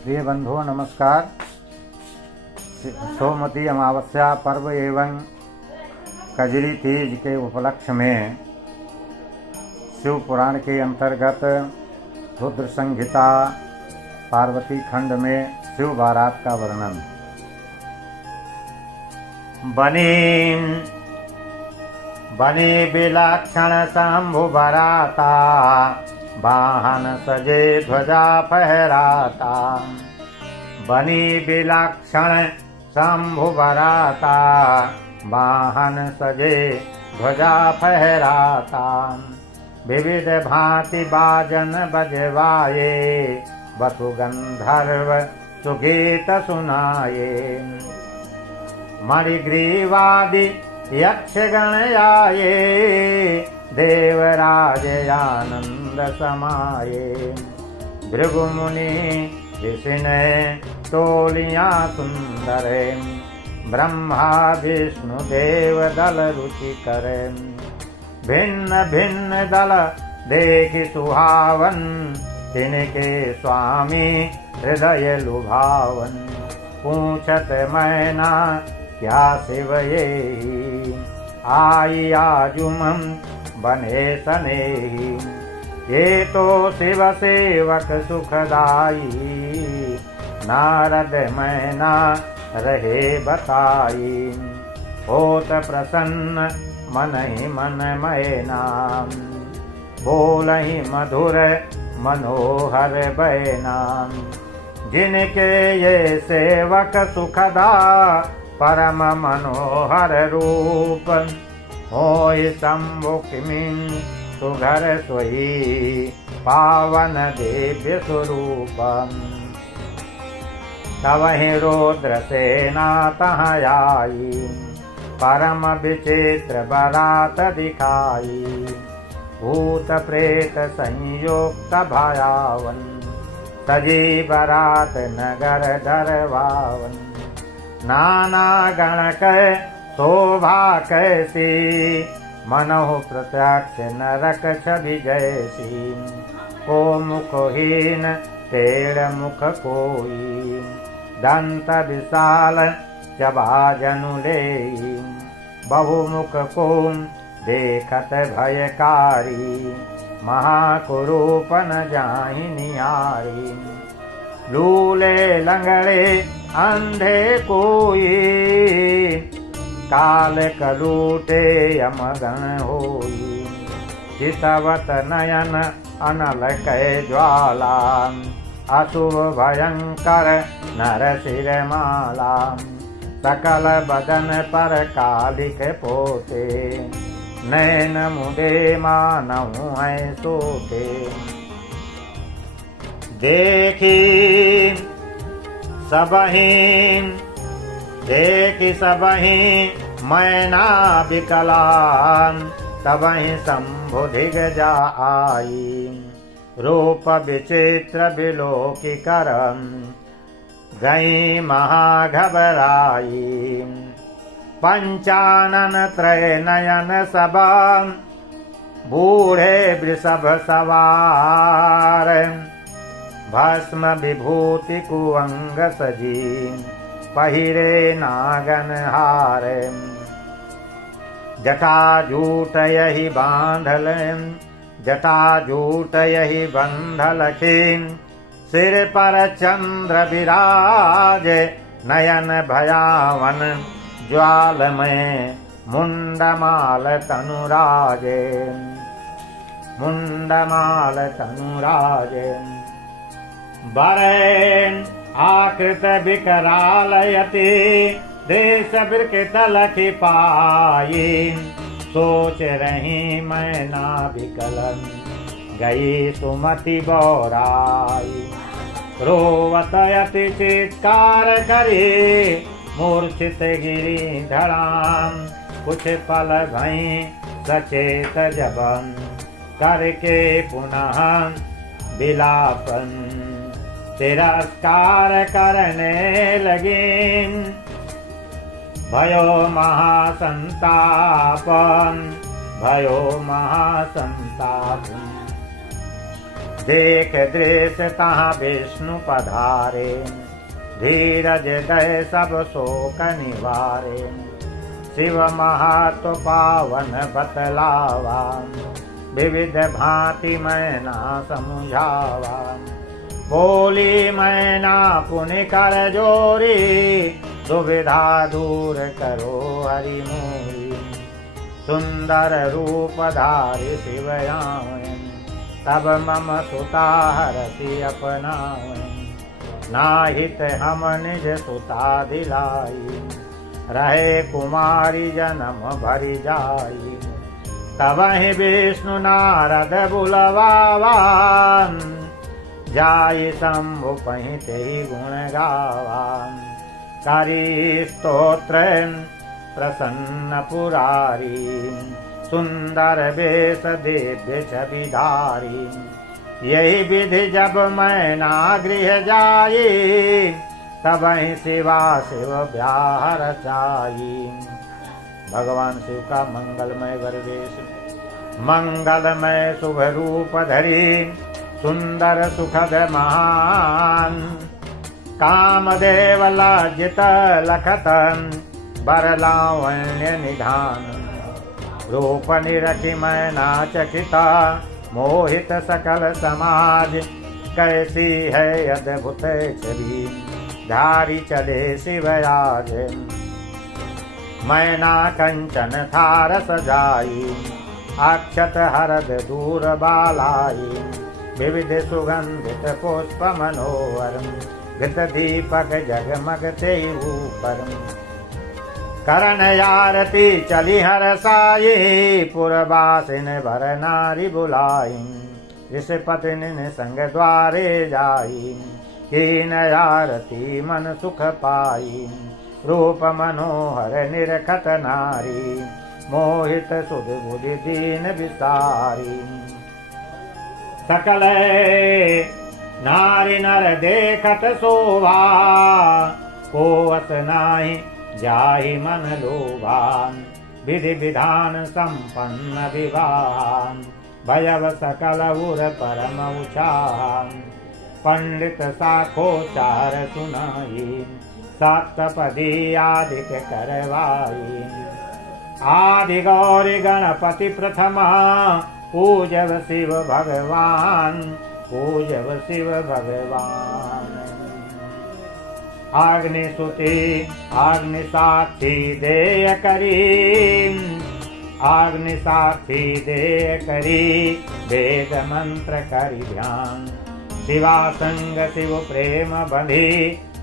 प्रिय बंधुओं नमस्कार। सोमवती अमावस्या पर्व एवं कजरी तीज के उपलक्ष्य में शिव पुराण के अंतर्गत रुद्र संहिता पार्वती खंड में शिव बारात का वर्णन। बनी विलक्षण शंभु बराता, वाहन सजे ध्वजा फहराता। बनी विलक्षण शंभु बराता, वाहन सजे ध्वजा फहराता। विविध भांति बाजन बजवाए, वसु गंधर्व सुगीत सुनाए। मणिग्रीवादि यक्षगण आए, देवराज आनंद समाये। भृगु मुनि ऋषिने टोलियां सुंदर, ब्रह्मा विष्णु देव दल रुचि करे। भिन्न भिन्न दल देखि सुहावन, तिनके स्वामी हृदय लुभावन। पूछत मैना क्या शिव ये, आई आजुमं बने सनेही। ये तो शिव सेवक सुखदाई, नारद मैना रहे बताई। होत प्रसन्न मन ही मन मैना, बोलहि मधुर मनोहर बैना। जिनके ये सेवक सुखदा, परम मनोहर रूप। होय शंभु किमिन सुघर सोई, पावन दिव्य स्वरूपम। तब ही रुद्र सेना तहाँ आई, परम विचित्र बारात दिखाई। भूत प्रेत संयुक्त भयावन, सजी बारात नगर डरवावन। नाना गण कै शोभा कैसी, मनहु प्रत्यक्ष नरक छवि जैसी। को मुखहीन टेढ़ मुख कोई, दंत विशाल चबा जनु लेई। बहुमुख को देखत भयकारी, महाकुरूप न जाहि निहारी। लूले लंगड़े अंधे कोई, काल कलूटे यमगण होई। चितवत नयन अनल कै ज्वाला, अशुभ भयंकर नर सिर माला। सकल बदन पर कालिक पोते, नैन मुदे मानहु है सोते। देखी सबहि मैना विकलान, तबहि शंभु दिग्गजा आई। रूप विचित्र विलोकि करम, गई महाघबराई। पंचानन त्रय नयन सबा, बूढ़े वृषभ सवार। भस्म विभूति कुअंग सजी, पहिरे नागन हार। जटा जूट यही बांधल, जटा जूट यही बंधल खीन। सिर पर चंद्र विराज, नयन भयावन ज्वालमय। मुंडमाल तनुराजे, मुंडमाल तनुराजे। बरेन आकृत विकरालयति, देश बिरकित लखि पाई। सोच रही मैना विकलन, गई सुमति बौराई। रोवत यति चित्कार करी, मूर्छित गिरी धड़ाम। कुछ पल भई सचेत जबन, करके पुनः विलापन। तिरस्कार करने लगीं, भयो महासंतापन, भयो महासंतापन। देख दृश्य तहाँ विष्णु पधारे, धीरज दय सब शोक निवारे। शिव महत्व पावन बतलावा, विविध भांति मैना समझावा। बोली मैना पुनि कर जोरी, दुविधा दूर करो हरि मोरी। सुंदर रूप धारि शिव आवें, तब मम सुता हरति अपनावें। नाहित हम निज सुता दिलाई, रहे कुमारी जन्म भरि जाई। तबहि विष्णु नारद बुलवावा, जाई शंभु पहिते गुण गावा। करी स्तोत्र प्रसन्न पुरारी, सुंदर वेश दिव्य छविधारी। यही विधि जब मैना गृह जाई, तबहि शिवा शिव ब्याह रचाई। भगवान शिव का मंगलमय वरवेश, मंगलमय शुभ रूप धरी, सुंदर सुखद महान। कामदेव लज्जित लखत, बर लावण्य निधान। रूप निरखि मैना चकिता, मोहित सकल समाज। कैसी है अद्भुत छवि, धारी चले शिवराज। मैना कंचन थार सजाई, अक्षत हरद दूर बालाई। विविध सुगंधित पुष्प मनोहर, घृत दीपक जगमग ते ऊपर। करण आरती चली हरसाई, पुरवासिन भर नारी बुलाई। ऋषि पत्नी संग द्वारे जाई, कीन आरती मन सुख पाई। रूप मनोहर निरखत नारी, मोहित सुध बुद्धि दीन विसारी। सकल नारी नर देखत शोभा, को अस नाही जाहि मन लोभान। विधि विधान संपन्न विवाह, भयव सकल उर परम उचान। पंडित साखोचार सुनाई, सप्तपदी आदिक करवाई। आदि गौरी गणपति प्रथमा, पूजव शिव भगवान, पूजव शिव भगवान। अग्नि सुति अग्नि साक्षी देय करी, अग्नि साक्षी देय करी। वेद मंत्र करी ध्यान, शिवा संग शिव प्रेम बंधी।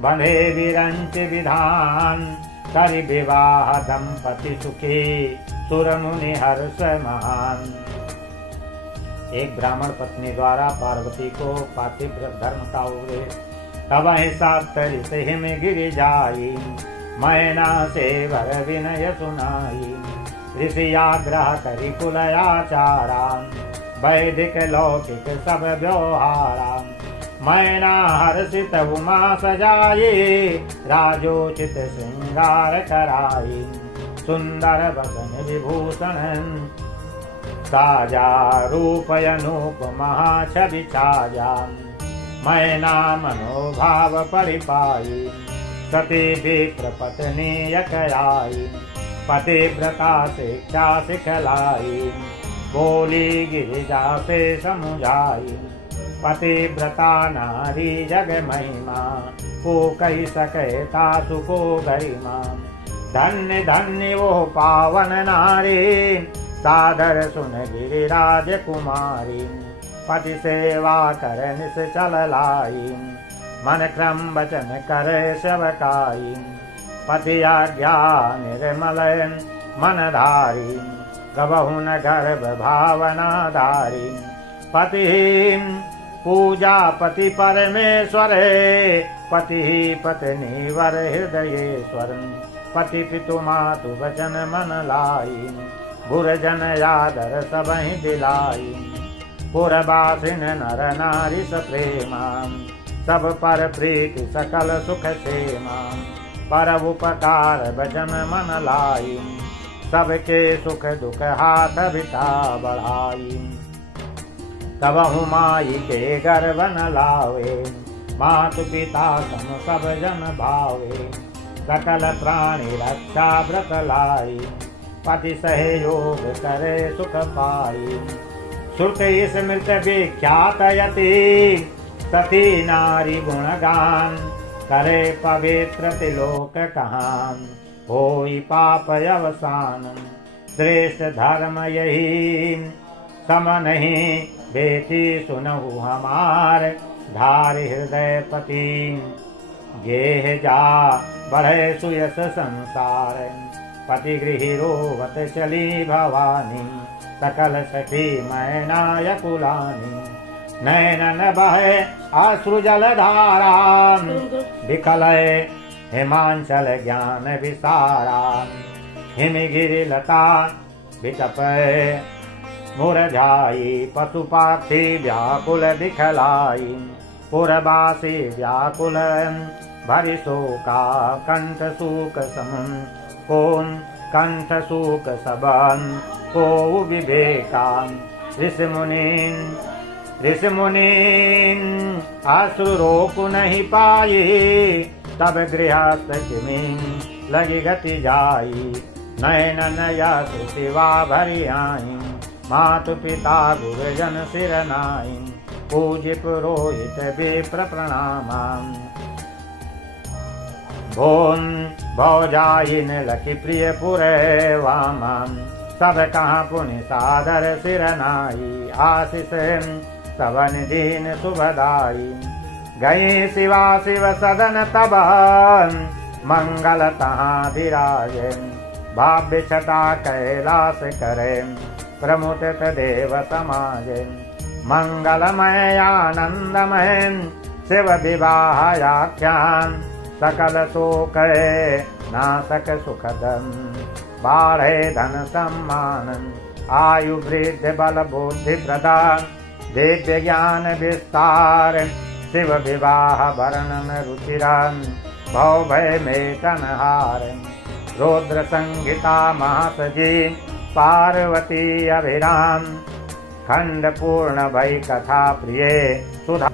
बंधे विरंच विधान, करि विवाह दंपति सुखी। सुर मुनि हर्ष महान। एक ब्राह्मण पत्नी द्वारा पार्वती को पातिव्रत धर्म का उपदेश। तब शास्त्र से हिम गिर जाई, मैना से वर विनय सुनाई। ऋषि आग्रह करी कुल आचारा, वैदिक लौकिक सब व्यवहारा। मैना हर्षित उमा सजाई, राजोचित श्रृंगार कराई। सुंदर वसन विभूषण, साजा रूप अनूप महाछवि छाया। मैना मनोभाव परिपाई, सती विप्र पत्नी यकयाई। पतिव्रता शिक्षा सिखलाई, बोली गिरिजा से समुझाई। पतिव्रता नारी जग महिमा, को कही सके तासु को गरिमा। धन्य धन्य वो पावन नारी, सादर सुन गिरिराज कुमारी। पति सेवा कर निश्चल लाई, मन क्रम वचन कर सेवकाई। पति आज्ञा निर्मल मन धारी, गबहु न गर्भ भावना धारी। पति पूजा पति परमेश्वर, पति पत्नी वर हृदयेश्वर। पति पितु मातु वचन मन लाई, गुरजन आदर सबहि दिलाई। पुरवासिन नर नारी सप्रेमा, सब पर प्रीति सकल सुख क्षेमा। पर उपकार भजन मन लाई, सबके सुख दुख हाथ बिता बढ़ाई। तब हुमाई के गर्भ न लावे, मातु पिता सम सब जन भावे, सकल प्राणी रक्षा व्रत लाई, पति सहयोग करे सुख पाई। श्रुति स्मृत विख्यात यति, सती नारी गुणगान, करे पवित्र त्रिलोक कहान, होई पाप अवसान। श्रेष्ठ धर्म यही सम नहीं, बेटी सुनहु हमार, धारि हृदय पति। गेह जा बढ़े सुयस संसार, पति गृह रोवत चली भवानी, सकल सखी मैना कुलानी। नैनन बहे अश्रु जल धारा, विकलय हिमांचल ज्ञान विसारा। हिमगिरि लता विटपय मुरझाई, पशु पाक्षी व्याकुल दिखलाई। पुरवासी व्याकुल भरि शोका, कंठ सूक सम कौन कंठ सूक सबन को विवेका। ऋषि मुनीन अश्रु रोक नहीं पाई, तब गृहस्थ किमिन लगी गति जाई। नयन यशु शिवा भरि आई, मातु पिता गुरुजन सिर नाई। पूज्य पुरोहित विप्र प्रणामा, भोन भौजाइन लखी प्रिय पुरे वामा। सब कहाँ पुण्य सादर सिर नाई, आशीष सबन दीन शुभदाई। गई शिवा शिव सदन तब, मंगल तहाँ विराजे। भाव्य छटा कैलाश करे, प्रमुदित देव समाजे। मंगलमय आनंदमय शिव विवाहाख्यान, सकल शोक नाशक सुखदम। बाढ़े धन सम्मान, आयु वृद्धि बल बुद्धि प्रदान। दिव्य ज्ञान विस्तार, शिव विवाह वर्णन रुचिरन। भव भय मेटन हार, रुद्र संहिता महासजी। पार्वती अभिराम, खंड पूर्ण भई कथा प्रिय सुधा।